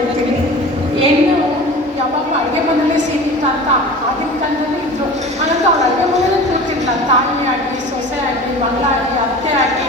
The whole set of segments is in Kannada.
ಹೇಳ್ತೀನಿ. ಹೆಣ್ಣು ಯಾವಾಗ ಅಡುಗೆ ಮನೇಲಿ ಸೀಮಿತ ಅಂತ ಆಗಿನ ಕಾಲದಲ್ಲಿ ಇದ್ರು. ಹಾಗಂತ ಅವ್ರು ಅಡುಗೆ ಮನೇಲಿ ಕೂತಿರ್ಲಿಲ್ಲ. ತಾಯಿ ಆಗಲಿ, ಸೊಸೆ ಆಗಲಿ, ಮಗಳ ಆಗಲಿ, ಅತ್ತೆ ಆಗಲಿ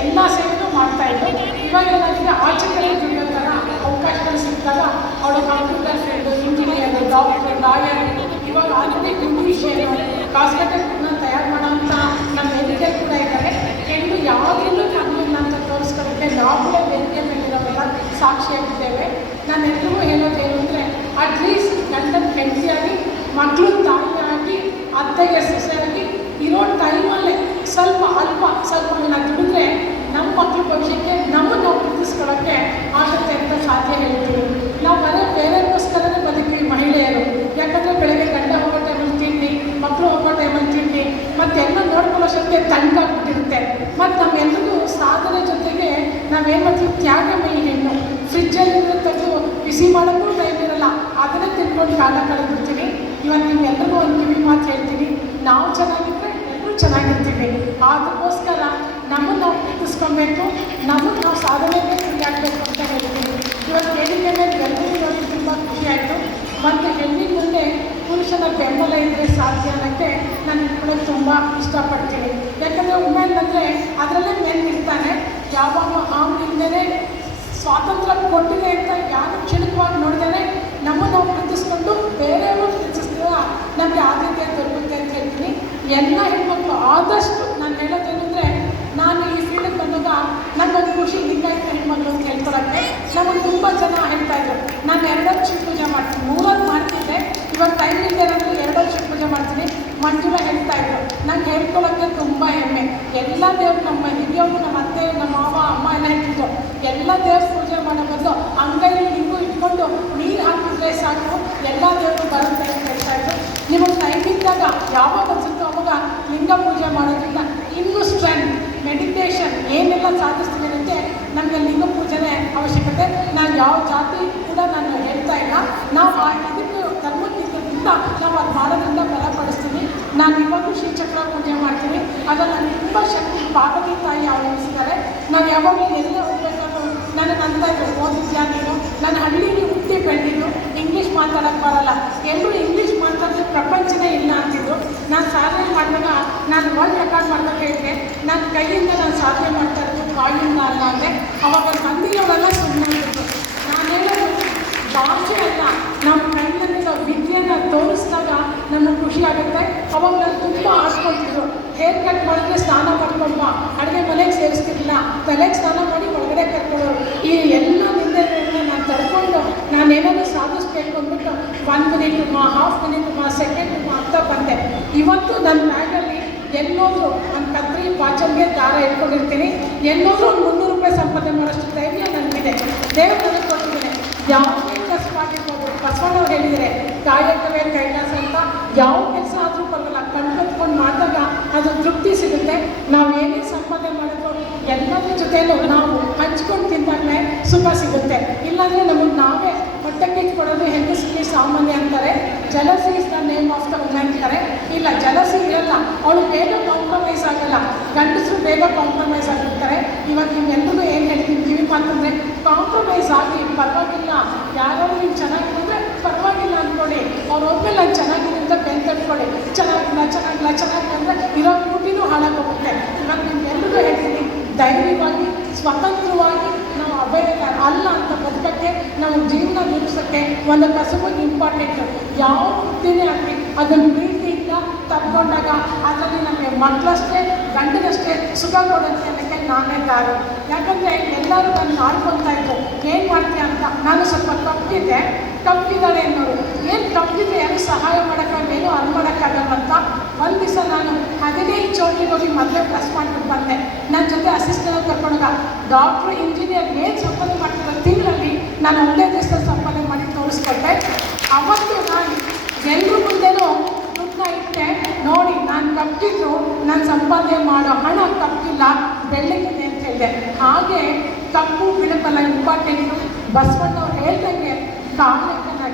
ಎಲ್ಲ ಸೇವೆನೂ ಮಾಡ್ತಾಯಿದ್ರು. ಇವಾಗ ಏನಾಗಿದೆ, ಆಚೆ ಕಡೆ ದುಡಿಯೋ ಥರ ಅವಕಾಶಗಳು ಸಿಕ್ಕಾಗ ಅವಳು computer field, engineer, doctor, lawyer, ಇವಾಗ ಆಲ್ರೆಡಿ ಬ್ಯೂಟಿಷಿಯನು, ಕಾಸ್ಮೆಟಿಕ್ನ ತಯಾರು ಮಾಡೋಂಥ ನಮ್ಮ ವೇದಿಕೆ ಕೂಡ ಇದ್ದಾರೆ. ಹೆಣ್ಣು ಯಾವುದೂ ಕಮ್ಮಿಲ್ಲ ಅಂತ ತೋರಿಸ್ಕೊಳ್ಳೋಕ್ಕೆ ನಾವುಗಳೇ ವೇದಿಕೆ ಮೇಲಿರೋವೆಲ್ಲ ಸಾಕ್ಷಿಯಾಗಿದ್ದೇವೆ. ನಾನು ಎಲ್ರಿಗೂ ಹೇಳೋದೇನು ಅಂದರೆ, ಅಟ್ಲೀಸ್ಟ್ ಗಂಡನ ಹೆಂಡತಿಯಾಗಿ, ಮಕ್ಕಳು ತಾಯಿಯಾಗಿ, ಅತ್ತೆಗೆ ಸೊಸೆಯಾಗಿ ಇರೋ ಟೈಮಲ್ಲೇ ಸ್ವಲ್ಪ ನಾವು ದುಡಿದ್ರೆ ನಮ್ಮ ಮಕ್ಕಳ ಭವಿಷ್ಯಕ್ಕೆ ನಮ್ಮನ್ನು ನಾವು ಗುರುತಿಸ್ಕೊಳ್ಳೋಕ್ಕೆ ಆಗುತ್ತೆ ಅಂತ ಸಾಧ್ಯ ಹೇಳ್ತೀವಿ. ನಾವು ಬೇರೆಗೋಸ್ಕರನೇ ಬದುಕ್ತೀವಿ ಮಹಿಳೆಯರು. ಯಾಕಂದರೆ ಬೆಳಗ್ಗೆ ಗಂಡ ಹೋಗೋ ಟೈಮಲ್ಲಿ ತಿಂಡಿ, ಮಕ್ಕಳು ಹೋಗೋ ಟೈಮಲ್ಲಿ ತಿಂಡಿ, ಮತ್ತೆಲ್ಲ ನೋಡ್ಕೊಳ್ಳೋ ಶಕ್ತಿ ತಣ್ಣಗಾಗ್ಬಿಟ್ಟಿರುತ್ತೆ. ಮತ್ತು ನಮ್ಮೆಲ್ಲರಿಗೂ ಸಾಧನೆ ಜೊತೆಗೆ ನಾವೇನು ಮಾಡ್ತೀವಿ, ತ್ಯಾಗಮಯಿ ಹೆಣ್ಣು. ಫ್ರಿಜ್ಜಲ್ಲಿ ತೆಗೆದು ಬಿಸಿ ಮಾಡೋಕ್ಕೂ ಟೈಮ್ ಇರೋಲ್ಲ, ಅದನ್ನೇ ತಿನ್ಕೊಂಡು ಕಾಲ ಕಳೆದ್ಬಿಡ್ತೀನಿ. ಇವಾಗ ನಿಮ್ಗೆಲ್ಲರಿಗೂ ಒಂದು ಕಿವಿ ಮಾತು ಹೇಳ್ತೀನಿ, ನಾವು ಚೆನ್ನಾಗಿದ್ದರೆ ಎಲ್ಲರೂ ಚೆನ್ನಾಗಿರ್ತೀವಿ. ಅದಕ್ಕೋಸ್ಕರ ನಮ್ಮನ್ನು ನಾವು ಪ್ರೀತಿಸ್ಕೊಬೇಕು, ನಮಗೆ ನಾವು ಸಾಧನೆಗೆ ಗುರಿಯಾಗಬೇಕು ಅಂತ ಹೇಳ್ತೀನಿ. ಇವಾಗ ವೇದಿಕೆ ಮೇಲೆ ಎಲ್ಲರೂ ನೋಡಿ ತುಂಬ ಖುಷಿ ಆಯಿತು. ಮತ್ತು ಹೆಣ್ಣಿನ ಮುಂದೆ ಪುರುಷನ ಬೆಂಬಲ ಇದ್ದರೆ ಸಾಧ್ಯ ಅನ್ನೋಕ್ಕೆ ನಾನು ಇಟ್ಕೊಳ್ಳೋಕೆ ತುಂಬ ಇಷ್ಟಪಡ್ತೀನಿ. ಯಾಕಂದರೆ ವುಮೆನ್ ಅಂದರೆ ಅದರಲ್ಲೇ ಮೆನ್ ಇರ್ತಾನೆ. ಯಾವಾಗ ಆಮ್ಲಿಂದಲೇ ಸ್ವಾತಂತ್ರ್ಯ ಕೊಟ್ಟಿದೆ ಅಂತ ಯಾರು ಕ್ಷಣಿಕವಾಗಿ ನೋಡಿದರೆ ನಮ್ಮನ್ನು ನಾವು ಪ್ರೀತಿಸ್ಕೊಂಡು ಬೇರೆಯವರು ಪ್ರೀತಿಸ್ತೀವ ನಮಗೆ ಆದ್ಯತೆ ದೊರಕುತ್ತೆ ಅಂತ ಹೇಳ್ತೀನಿ. ಎಲ್ಲ ಹೆಣ್ಮಕ್ಳು ಆದಷ್ಟು ನಾನು ಹೇಳೋದೇನೆಂದರೆ, ನಾನು ಈ ಫೀಲ್ಡಿಗೆ ಬಂದಾಗ ನನಗೊಂದು ಖುಷಿ ಲಿಂಗಾಯತ ಹೆಣ್ಮಕ್ಳು ಅಂತ ಹೇಳ್ಕೊಳಕ್ಕೆ ನಮಗೆ ತುಂಬ ಜನ ಹೇಳ್ತಾಯಿದ್ರು, ನಾನು 2 ವರ್ಷ ಪೂಜೆ ಮಾಡ್ತೀನಿ, 3 ಮಾಡ್ತಿದ್ದೆ, ಇವಾಗ ಟೈಮ್ ಇದ್ದೆ ನಾನು 2 ವರ್ಷ ಪೂಜೆ ಮಾಡ್ತೀನಿ. ಮಂಜುಳ ಹೇಳ್ತಾಯಿದ್ರು, ನಂಗೆ ಹೇಳ್ಕೊಳಕ್ಕೆ ತುಂಬ ಹೆಮ್ಮೆ. ಎಲ್ಲ ದೇವ್ರು ನಮ್ಮ ಹಿರಿಯವರು, ನಮ್ಮ ಅತ್ತೆ, ನಮ್ಮ ಮಾವ, ಅಮ್ಮ ಎಲ್ಲ ಹೇಳ್ತಿದ್ರು, ಎಲ್ಲ ದೇವ್ರ ಪೂಜೆ ಮಾಡೋ ಬದಲು ಅಂಗೈಲಿ ಹಿಂಗೂ ಇಟ್ಕೊಂಡು ನೀರು ಹಾಕಿದ್ರೆ ಸಾಕು, ಎಲ್ಲ ದೇವರು ಬರುತ್ತೆ ಅಂತ ಹೇಳ್ತಾಯಿದ್ರು. ನಿಮಗೆ ಟೈಮ್ ಇದ್ದಾಗ ಯಾವಾಗ ಅನ್ಸುತ್ತೋ ಅವಾಗ ಲಿಂಗ ಪೂಜೆ ಮಾಡೋದ್ರಿಂದ ಇನ್ನೂ ಸ್ಟ್ರೆಂತ್, ಮೆಡಿಟೇಷನ್ ಏನೆಲ್ಲ ಸಾಧಿಸ್ತೀವಿ ಅಂತ ನಮಗೆ ಲಿಂಗ ಪೂಜೆನೇ ಅವಶ್ಯಕತೆ. ನಾನು ಯಾವ ಜಾತಿ ಕೂಡ ನಾನು ಹೇಳ್ತಾ ಇಲ್ಲ, ನಾವು ಇದಕ್ಕೆ ಧರ್ಮಕ್ಕಿಂತ ನಾವು ಅದು ಮಾಡೋದ್ರಿಂದ ಬಲಪಡಿಸ್ತೀನಿ. ನಾನು ಇವಾಗೂ ಶ್ರೀಚಕ್ರ ಪೂಜೆ ಮಾಡ್ತೀನಿ, ಅದನ್ನು ನನಗೆ ತುಂಬ ಶಕ್ತಿ ಪಾರ್ವತಿ ತಾಯಿ ಆವರಿಸಿದ್ದಾರೆ. ನಾವು ಯಾವಾಗಲೂ ಎಲ್ಲೇ ಹೋಗ್ಬೇಕಾದ್ರೂ ನನಗೆ ಅಂತ ಇದ್ರು, ಓದಿದ್ಯಾ ನೀನು, ನನ್ನ ಹಳ್ಳಿಲಿ ಹುಟ್ಟಿ ಬೆಳೆದಿದ್ದು, ಇಂಗ್ಲೀಷ್ ಮಾತಾಡೋಕ್ಕೆ ಬರೋಲ್ಲ, ಎಲ್ಲರೂ ಇಂಗ್ಲೀಷ್ ಮಾತಾಡಿದ್ರೆ ಪ್ರಪಂಚನೇ ಇಲ್ಲ ಅಂತಿದ್ರು. ನಾನು ಸಾಧನೆ ಮಾಡಿದಾಗ ನಾನು ವರ್ಲ್ಡ್ ರೆಕಾರ್ಡ್ ಮಾಡೋಕ್ಕೆ ಹೇಳಿದೆ, ನನ್ನ ಕೈಯಿಂದ ನಾನು ಸಾಧನೆ ಮಾಡ್ತಾ ಇರೋದು ಕಾಯಿಯಿಂದ ಅಲ್ಲ ಅಂದೆ. ಅವಾಗ ಮಂದಿಯವರೆಲ್ಲ ಸುಮ್ಮನೆ ಇದ್ರು. ನಾನು ಹೇಳೋದು ಭಾಷೆ ಅಲ್ಲ, ನಮ್ಮ ಕೈಯಲ್ಲಿರೋ ವಿದ್ಯೆಯನ್ನು ತೋರಿಸಿದಾಗ ನಮಗೆ ಖುಷಿ ಆಗುತ್ತೆ. ಅವಾಗ ನಾನು ತುಂಬ ಆಡ್ಕೊಳ್ತಿದ್ರು, ಹೇರ್ ಕಟ್ ಮಾಡಿದ್ರೆ ಸ್ನಾನ ಮಾಡ್ಕೊಂಡು ಅಡುಗೆ ಮನೆಗೆ ಸೇರಿಸ್ತಿರಲಿಲ್ಲ, ತಲೆಗೆ ಸ್ನಾನ ಮಾಡಿ ಒಳಗಡೆ ಕರ್ಕೊಳ್ಳೋರು. ಈ ಎಲ್ಲ ನಿಂದೆಗಳನ್ನ ನಾನು ತಡ್ಕೊಂಡು ನಾನೇನಾದರೂ ಸಾಧಿಸ್ಬೇಕು ಅಂದ್ಬಿಟ್ಟು 1 ಮಿನಿಟ್, ಹಾಫ್ ಮಿನಿಟ್, ಸೆಕೆಂಡ್ ಅಂತ ಬಂದೆ. ಇವತ್ತು ನನ್ನ ಬ್ಯಾಗಲ್ಲಿ ಎಲ್ಲೋದ್ರು ನನ್ನ ಕತ್ರಿ ಬಾಚಲ್ಗೆ ದಾರ ಇಟ್ಕೊಂಡಿರ್ತೀನಿ. ಎಲ್ಲೋದ್ರೂ ಒಂದು 300 ರೂಪಾಯಿ ಸಂಪಾದನೆ ಮಾಡೋಷ್ಟು ಧೈರ್ಯ ನನಗಿದೆ. ದೇವ್ರು ನನಗೆ ಕೊಟ್ಟಿದ್ದೇನೆ. ಯಾವುದೇ ಕಷ್ಟವಾಗಿರ್ಬೋದು, ಬಸವಣ್ಣವ್ರು ಹೇಳಿದರೆ ಕಾಯಕವೇ ಕೈಲಾಸ ಅಂತ. ಯಾವ ಕೆಲಸ ಆದರೂ ಬರಲ್ಲ, ಕಣ್ಕೊತ್ಕೊಂಡು ಮಾಡಿದಾಗ ಅದು ತೃಪ್ತಿ ಸಿಗುತ್ತೆ. ನಾವು ಏನೇ ಸಂಪಾದನೆ ಮಾಡಿದ್ರು ಎಲ್ಲರ ಜೊತೆಯಲ್ಲೂ ನಾವು ಹಂಚ್ಕೊಂಡು ತಿಂದಾಗಲೇ ಸುಖ ಸಿಗುತ್ತೆ. ಇಲ್ಲಾಂದರೆ ನಮಗೆ ನಾವೇ ಹೊಟ್ಟೆಗೆ ಕೊಡೋದು ಹೆಂಗಸಿಗೆ ಸಾಮಾನ್ಯ ಅಂತಾರೆ. Jealousy is the name of the women ಅಂತಾರೆ. ಇಲ್ಲ, ಜಲಸಿ ಇರಲ್ಲ, ಅವಳು ಬೇಗ ಕಾಂಪ್ರಮೈಸ್ ಆಗಲ್ಲ. ಗಂಡಸರು ಬೇಗ ಕಾಂಪ್ರಮೈಸ್ ಆಗಿರ್ತಾರೆ. ಇವಾಗ ನಿಮ್ಮೆಲ್ಲರಿಗೂ ಏನು ಹೇಳ್ತೀನಿ ಕಿವಿ ಮಾತಂದರೆ, ಕಾಂಪ್ರಮೈಸ್ ಆಗಿ ಪರವಾಗಿಲ್ಲ, ಯಾರಾದ್ರೂ ನೀವು ಚೆನ್ನಾಗಿದ್ರೆ ಪರವಾಗಿಲ್ಲ ಅಂದ್ಕೊಳ್ಳಿ, ಅವ್ರು ಹೋದ್ಮೇಲೆ ನಾನು ಚೆನ್ನಾಗಿದೆ ಅಂತ ಬೆನ್ ತಟ್ಕೊಳ್ಳಿ. ಚೆನ್ನಾಗಿಲ್ಲ ಅಂದರೆ ಇರೋ ಊಟಿನೂ ಹಾಳಾಗೋಗುತ್ತೆ. ಇವಾಗ ನಿಮ್ಗೆಲ್ಲರಿಗೂ ಹೇಳ್ತೀನಿ, ಧೈರ್ಯವಾಗಿ ಸ್ವತಂತ್ರವಾಗಿ ನಾವು ಅಭಯಗಾರ ಅಲ್ಲ ಅಂತ ಬದುಕಕ್ಕೆ, ನಾವು ಜೀವನ ನಿರ್ಮಿಸೋಕ್ಕೆ ಒಂದು ಕಸುಬು ಇಂಪಾರ್ಟೆಂಟು. ಯಾವ ವೃತ್ತಿನೇ ಆಗಲಿ ಅದನ್ನು ಪ್ರೀತಿಯಿಂದ ತಗೊಂಡಾಗ ಅದರಲ್ಲಿ ನಮಗೆ ಮಕ್ಕಳಷ್ಟೇ ಗಂಡನಷ್ಟೇ ಸುಖ ಕೊಡುತ್ತೆ ಅನ್ನೋಕ್ಕೆ ನಾನೇ ದಾರಿ. ಯಾಕಂದರೆ ಎಲ್ಲರೂ ನಾನು ಆಡ್ಕೊತಾ ಇದ್ರು, ಏನು ಮಾಡ್ತೀಯ ಅಂತ. ನಾನು ಸ್ವಲ್ಪ ಕಪ್ಪಿದ್ದಾಳೆ ಅನ್ನೋರು, ಏನು ಕಪ್ಪಿದ್ರೆ ಯಾರು ಸಹಾಯ ಮಾಡೋಕ್ಕಾಗೇನು ಅದು ಮಾಡೋಕ್ಕಾಗಲ್ಲ ಅಂತ. ಒಂದು ದಿವಸ ನಾನು 15 ಚೌಟಿಗೆ ಹೋಗಿ ಮದುವೆ ಪ್ರೆಸ್ ಮಾಡ್ಬಿಟ್ಟು ಬಂದೆ. ನನ್ನ ಜೊತೆ ಅಸಿಸ್ಟೆಂಟ್ ಕರ್ಕೊಂಡಾಗ ಡಾಕ್ಟ್ರು, ಇಂಜಿನಿಯರ್ ಏನು ಸಂಪಾದನೆ ಮಾಡ್ತಿರೋ ತಿಂಗಳಲ್ಲಿ ನಾನು ಒಂದೇ ದೇಶದಲ್ಲಿ ಸಂಪಾದನೆ ಮಾಡಿ ತೋರಿಸ್ಕೊಟ್ಟೆ. ಅವತ್ತು ನಾನು ಎಲ್ಲರ ಮುಂದೆನೂ ದುಡ್ಡನ್ನ ಇಟ್ಟೆ, ನೋಡಿ ನಾನು ಕಪ್ಪಿದ್ರು ನಾನು ಸಂಪಾದನೆ ಮಾಡೋ ಹಣ ಕಪ್ಪಿಲ್ಲ, ಬೆಳ್ಳಗಿದೆ ಅಂತ ಹೇಳಿದೆ. ಹಾಗೆ ಕಪ್ಪು ಬಿಳುಪಲ್ಲ ಇಂಪಾರ್ಟೆಂಟು. ಬಸವಣ್ಣವ್ರು ಹೇಳ್ದಂಗೆ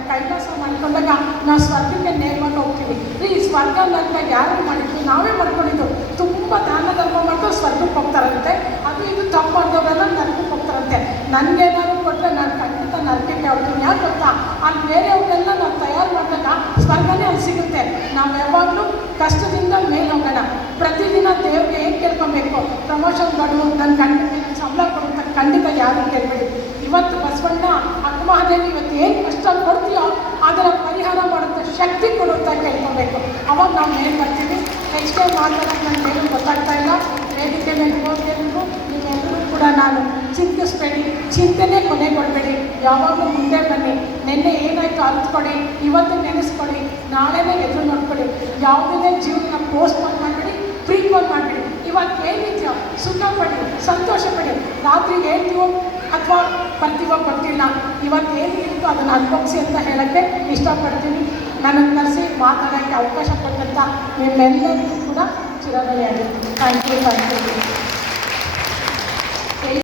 ಕೈಲಾಸ ಮಾಡಿಕೊಂಡಾಗ ನಾವು ಸ್ವರ್ಗಕ್ಕೆ ನೇರವಾಗಿ ಹೋಗ್ತೀವಿ. ಈ ಸ್ವರ್ಗ ಅಂತ ಯಾರು ಮಾಡಿದ್ವಿ, ನಾವೇ ಮಾಡ್ಕೊಂಡಿದ್ದು. ತುಂಬ ದಾನ ಧರ್ಮ ಮಾಡಿದ್ರು ಸ್ವರ್ಗಕ್ಕೆ ಹೋಗ್ತಾರಂತೆ, ಅದು ಇದು ತಪ್ಪು ಮಾಡಿದವರೆಲ್ಲ ನರಕಕ್ಕೆ ಹೋಗ್ತಾರಂತೆ. ನನಗೇನಾದ್ರು ಕೊಟ್ಟರೆ ನಾನು ಖಂಡಿತ ನರಕಕ್ಕೆ ಹೋಗ್ತೀನಿ. ಯಾಕೆ ಗೊತ್ತಾ, ಅಲ್ಲಿ ಬೇರೆಯವ್ರನ್ನೆಲ್ಲ ನಾವು ತಯಾರು ಮಾಡಿದಾಗ ಸ್ವರ್ಗನೇ ಅಲ್ಲಿ ಸಿಗುತ್ತೆ. ನಾವು ಯಾವಾಗಲೂ ಕಷ್ಟದಿಂದ ಮೇಲೆ ಹೋಗೋಣ. ಪ್ರತಿದಿನ ದೇವ್ರಿಗೆ ಏನು ಕೇಳ್ಕೊಬೇಕು, ಪ್ರಮೋಷನ್ ಮಾಡು, ನನ್ನ ಗಂಡನಿಗೆ ನನ್ನ ಸಂಬಳ ಕೊಡು ಅಂತ ಖಂಡಿತ ಯಾರು ಕೇಳಬೇಡಿ. ಇವತ್ತು ಬಸವಣ್ಣ ಅಕ್ಕಮಹಾದೇವಿ ಇವತ್ತು ಏನು ಕಷ್ಟ ಕೊಡ್ತೀಯೋ ಅದರ ಪರಿಹಾರ ಮಾಡುವಂಥ ಶಕ್ತಿ ಕೊಡುತ್ತಾ ಕೇಳ್ಕೊಬೇಕು. ಅವಾಗ ನಾವು ಮೇಲೆ ಬರ್ತೀವಿ. ನೆಕ್ಸ್ಟ್ ಟೈಮ್ ಮಾತಾಡೋಕ್ಕೆ ನನಗೆ ಏನು ಗೊತ್ತಾಗ್ತಾ ಇಲ್ಲ. ವೇದಿಕೆ ಮೇಲೆ ಹೋಗಿದ್ರು ನೀವೆಲ್ಲರೂ ಕೂಡ ನಾನು ಚಿಂತಿಸ್ಬೇಡಿ, ಚಿಂತೆನೇ ಕೊನೆಗೊಳ್ಬೇಡಿ. ಯಾವಾಗಲೂ ಮುಂದೆ ಬನ್ನಿ. ನಿನ್ನೆ ಏನಾಯಿತು ಅರಿತುಕೊಡಿ, ಇವತ್ತು ನೆನೆಸ್ಕೊಡಿ, ನಾಳೆನೇ ಎದುರು ನೋಡ್ಕೊಳ್ಳಿ. ಯಾವುದೇ ಜೀವನ ಪೋಸ್ಟ್ಪೋನ್ ಮಾಡಬೇಡಿ, ಪ್ರೀಪೋನ್ ಮಾಡಬೇಡಿ. ಇವತ್ತು ಏನಿದೆಯೋ ಸುಖ ಪಡಿ, ಸಂತೋಷ ಪಡಿ. ರಾತ್ರಿ ಹೇಳ್ತೀವೋ ಅಥವಾ ಬರ್ತೀವೋ ಗೊತ್ತಿಲ್ಲ, ಇವತ್ತು ಏನಿತ್ತು ಅದನ್ನು ಅನುಭವಿಸಿ ಅಂತ ಹೇಳೋಕ್ಕೆ ಇಷ್ಟಪಡ್ತೀನಿ. ನನ್ನನ್ನು ಕರೆಸಿ ಮಾತಾಡೋಕ್ಕೆ ಅವಕಾಶ ಕೊಟ್ಟಂತ ನಿಮ್ಮೆಲ್ಲರಿಗೂ ಕೂಡ ಚಿರಋಣಿಯಾಗಿರ್ತೀನಿ. Thank you.